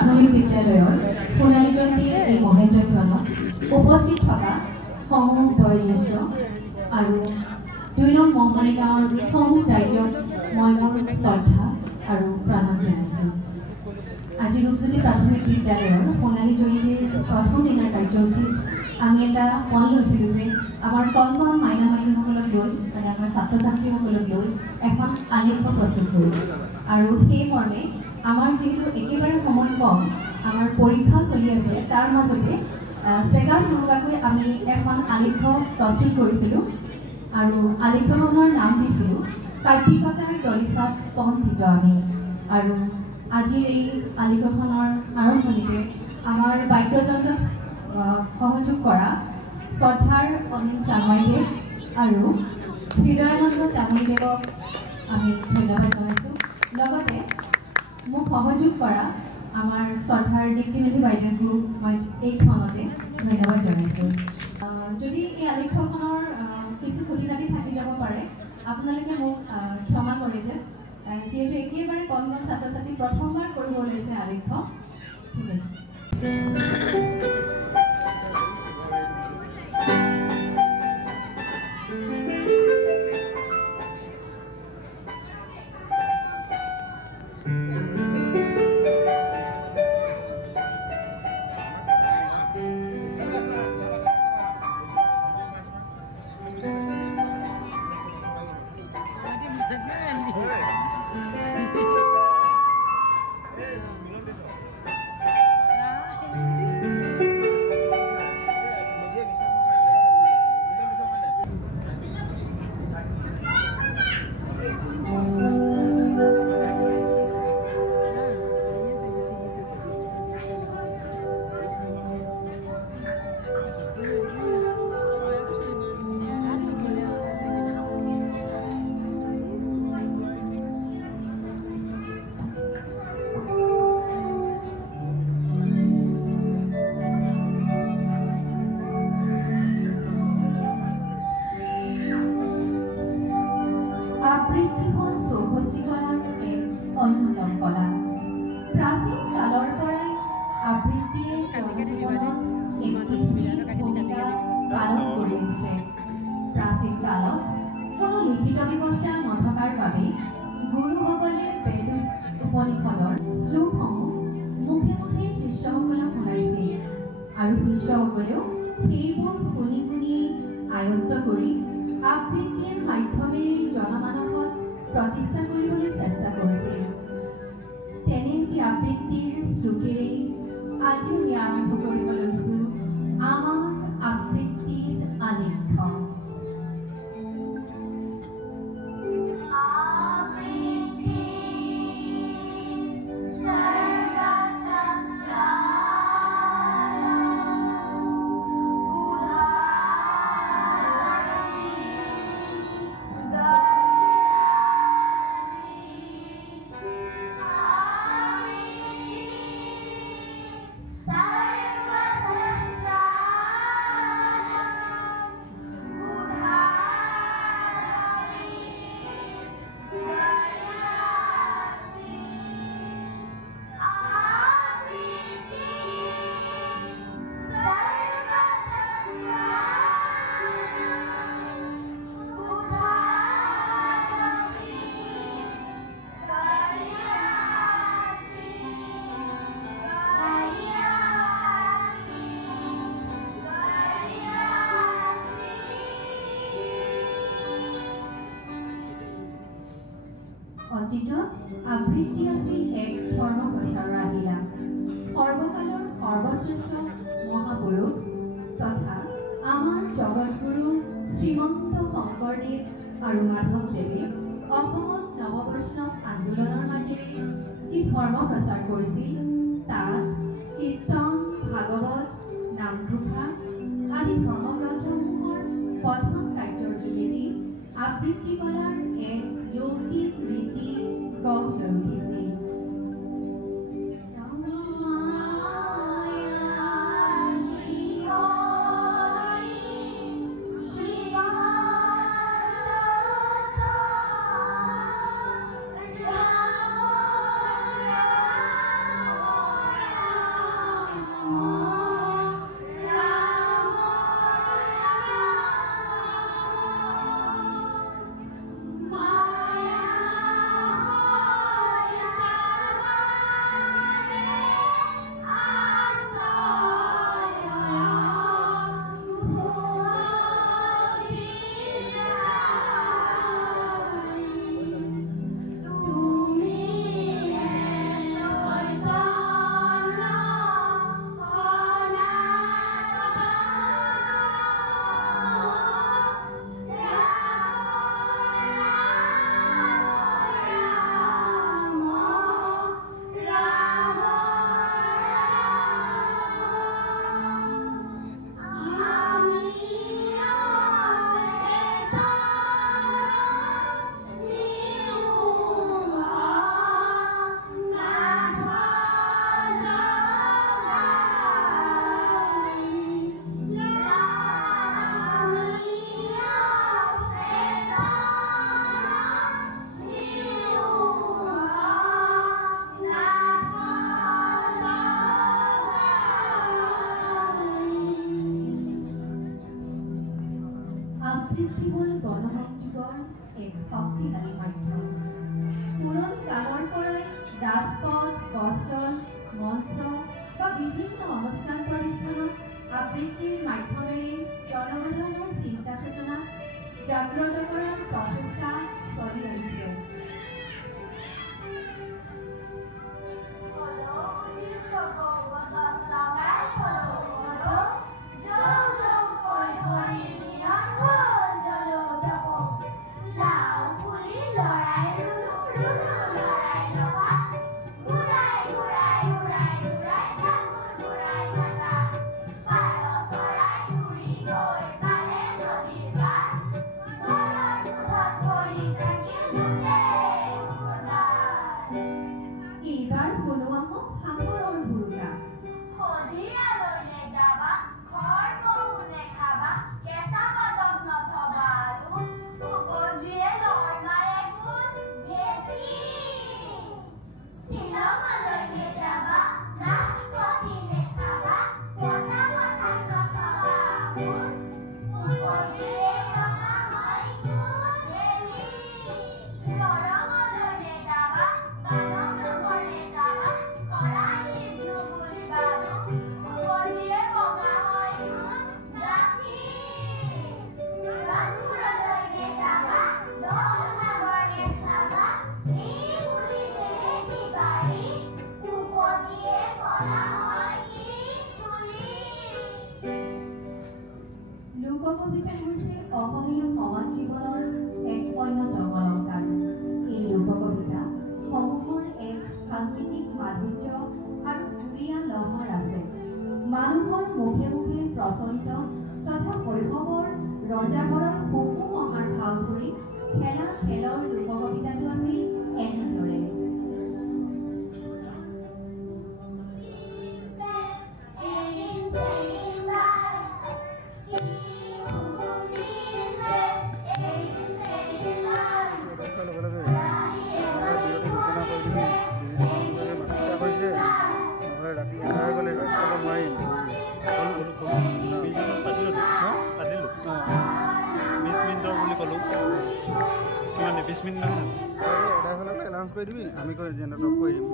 প্ৰাথমিক বিদ্যালয়ৰ সোণালী জয়ন্তীৰ এই মহেন্দ্ৰক্ষণত উপস্থিত থকা সমূহ বয়োজ্যেষ্ঠ আৰু ২ নং মহমাৰী গাঁৱৰ সমূহ ৰাইজক মই মোৰ শ্ৰদ্ধা আৰু প্ৰণাম জনাইছোঁ। আজি ৰূপজ্যোতি প্ৰাথমিক বিদ্যালয়ৰ সোণালী জয়ন্তীৰ প্ৰথম দিনৰ কাৰ্যসূচীত আমি এটা মন লৈছিলোঁ যে আমাৰ কণ মাইনা মাইনীসকলক লৈ মানে আমাৰ ছাত্ৰ ছাত্ৰীসকলক লৈ এখন আলেখ্য প্ৰস্তুত কৰোঁ আৰু সেই মৰ্মে আমাৰ যেহেতু একেবাৰে সময় কম, আমাৰ পৰীক্ষা চলি আছে, তাৰ মাজতে চেগা চুৰুকাকৈ আমি এখন আলেখ্য প্ৰস্তুত কৰিছিলোঁ আৰু আলেখ্যখনৰ নাম দিছিলোঁ কাব্যিকতাৰ দলিচাত স্পন্দিত আমি। আৰু আজিৰ এই আলেখ্যখনৰ আৰম্ভণিতে আমাৰ বাদ্যযন্ত্ৰত সহযোগ কৰা শ্ৰদ্ধাৰ অনিল চাংমাইদেৱ আৰু হৃদয়ানন্দ তামুলীদেৱক আমি ধন্যবাদ জনাইছোঁ। লগতে মোক সহযোগ কৰা আমাৰ শ্ৰদ্ধাৰ দীপ্তিমেধি বাইদেউকো মই এই ক্ষণতে ধন্যবাদ জনাইছোঁ। যদি এই আলেখ্যখনৰ কিছু খুঁটি নাটি থাকি যাব পাৰে, আপোনালোকে মোক ক্ষমা কৰে যে যিহেতু একেবাৰে কণ ছাত্ৰ ছাত্ৰী প্ৰথমবাৰ কৰিব লৈছে আলেখ্য। ঠিক আছে। আবৃত্তি হ'ল চৌহস্তি কলাৰ এক অন্যতম কলা। প্ৰাচীন কালৰ পৰাই আবৃত্তিয়ে জনজীৱনত এক বিশেষ ভূমিকা পালন কৰি আহিছে। প্ৰাচীন কালত কোনো লিখিত ব্যৱস্থা নথকাৰ বাবে গুৰুসকলে বেদ উপনিষদৰ শ্লোকসমূহ মুখে মুখে শিষ্যসকলক শুনাইছিল আৰু শিষ্যসকলেও সেইবোৰ শুনি শুনি আয়ত্ত কৰি আবৃত্তিৰ মাধ্যমেৰে জনমানসত প্ৰতিষ্ঠা কৰিবলৈ চেষ্টা কৰিছিল। তেনে এটি আবৃত্তিৰ শ্লোকেৰে আজিও আৰম্ভ কৰিব লৈছোঁ আমাৰ আবৃত্তিৰ আলেখ্য। অতীতত আবৃত্তি আছিল এক ধৰ্ম প্ৰচাৰৰ আহিলা। সৰ্বকালৰ সৰ্বশ্ৰেষ্ঠ মহাপুৰুষ তথা আমাৰ জগতগুৰু শ্ৰীমন্ত শংকৰদেৱ আৰু মাধৱদেৱে অসমত নৱবৈষ্ণৱ আন্দোলনৰ মাজেৰে যি ধৰ্ম প্ৰচাৰ কৰিছিল, তাত কীৰ্তন, ভাগৱত, নামঘোষা আদি ধৰ্মগ্ৰন্থসমূহৰ পঠন কাৰ্যৰ যোগেদি আবৃত্তি কলাৰ এক লৌকিক ৰীতি গঢ় লৈ উঠিছিল। বিভিন্ন অনুষ্ঠান প্ৰতিষ্ঠানত আবৃত্তিৰ মাধ্যমেৰে জনসাধাৰণৰ চিন্তা চেতনা জাগ্ৰত কৰাৰ প্ৰচেষ্টা চলি আহিছে। লোককবিতা হৈছে অসমীয়া সমাজ জীৱনৰ এক অন্যতম অলংকাৰ। এই লোককবিতা সমূহৰ এক সাংগীতিক মাধুৰ্য আৰু সুৰীয়া লহৰ আছে। মানুহৰ মুখে মুখে প্ৰচলিত তথা শৈশৱৰ ৰজাঘৰৰ হুকুম অহাৰ ভাও ধৰি খেলা খেলৰ লোককবিতাটো আছিল এনেদৰে। ৰাতি এৰাই গ'লে চাব নোৱাৰিম। 20 মিনিটৰ বুলি ক'লোঁ। কিমান 20 মিনিট নহয় এৰাই হ'লে এলাউন্স কৰি দিবি, আমি জেনেৰেটক কৰি দিম।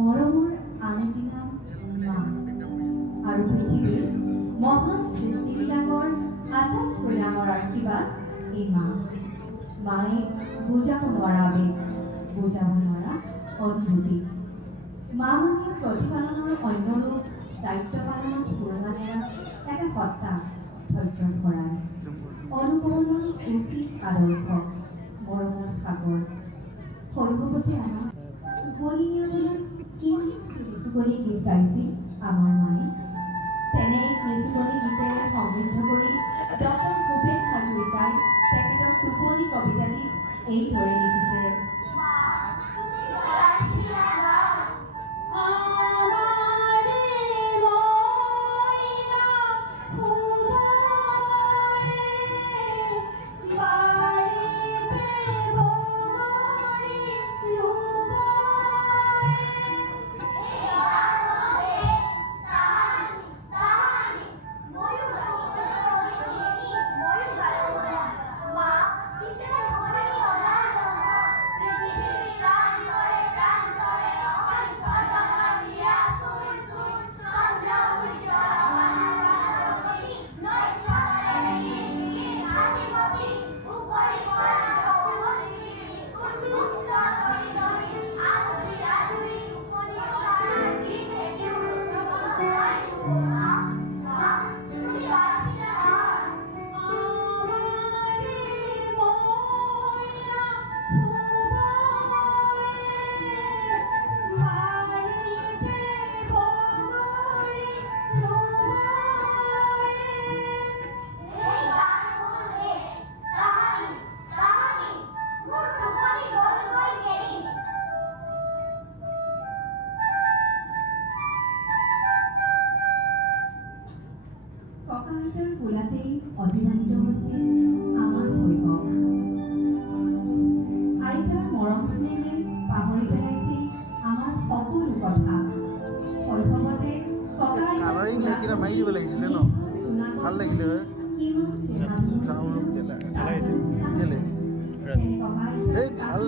মৰমৰ আন এটি নাম মা আৰু পৃথিৱীৰ মহান সৃষ্টিবিলাকৰ আটাইতকৈ ডাঙৰ আশীৰ্বাদ এই মা। মায়ে বুজাব নোৱাৰা আবেগ, বুজাব নোৱাৰা অনুভূতি। মা মানে প্ৰতিপালনৰ অন্য ৰূপ, দায়িত্ব পালনত সুৰঙা নেৰা এটা সত্তা, ধৈৰ্যৰ ভঁৰাল, অনুকৰণৰ উচিত আদৰ্শ, মৰমৰ সাগৰ। শৈশৱতে আমাক টোপনি নিয়াবলৈ নিচুকনি গীত গাইছিল আমাৰ মায়ে। তেনে এক নিচুকনি গীতেৰে সমৃদ্ধ কৰি ডক্টৰ ভূপেন হাজৰিকাই তেখেতৰ টোপনি কবিতাটি এইদৰে লিখিছে।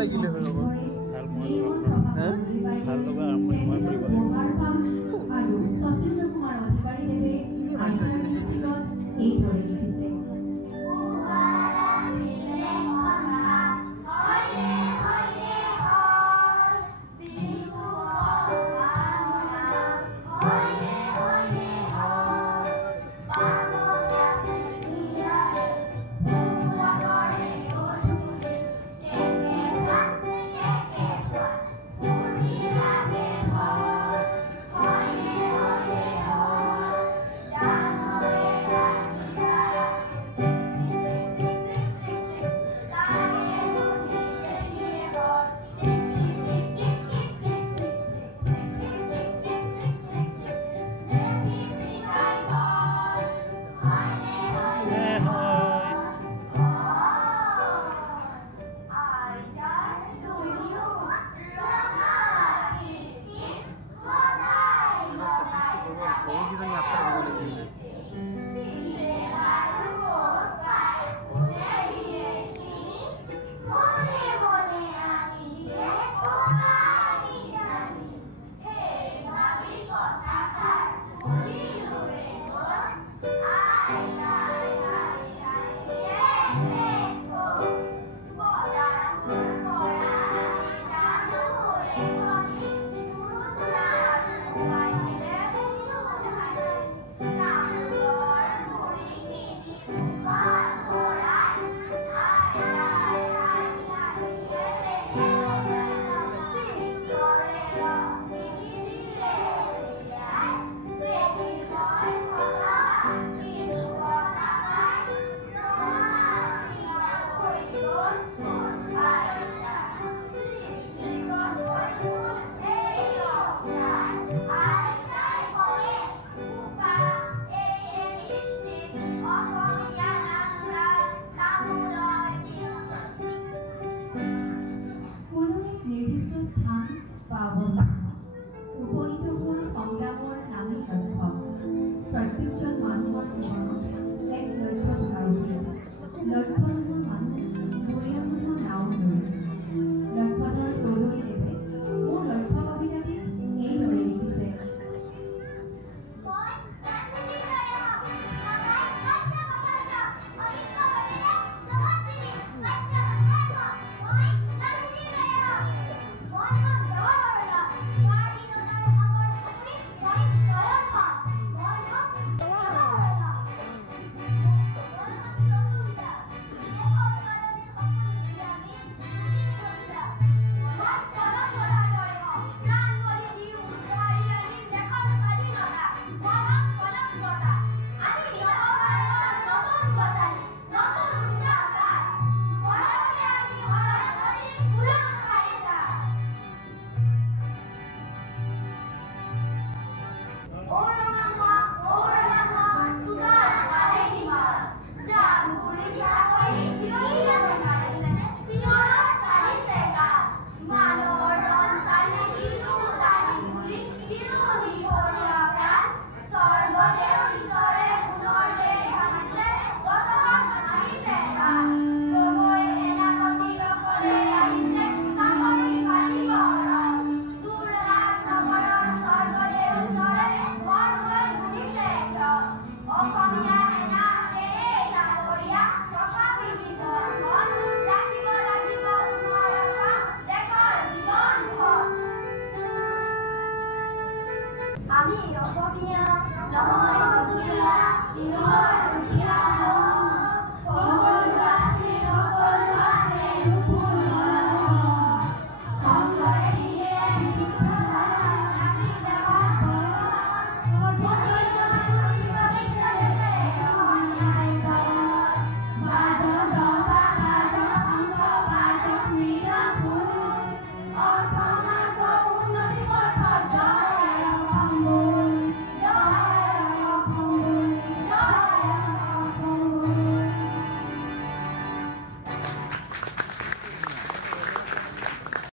লাগিলে হয় ভাল মই ভাল লগা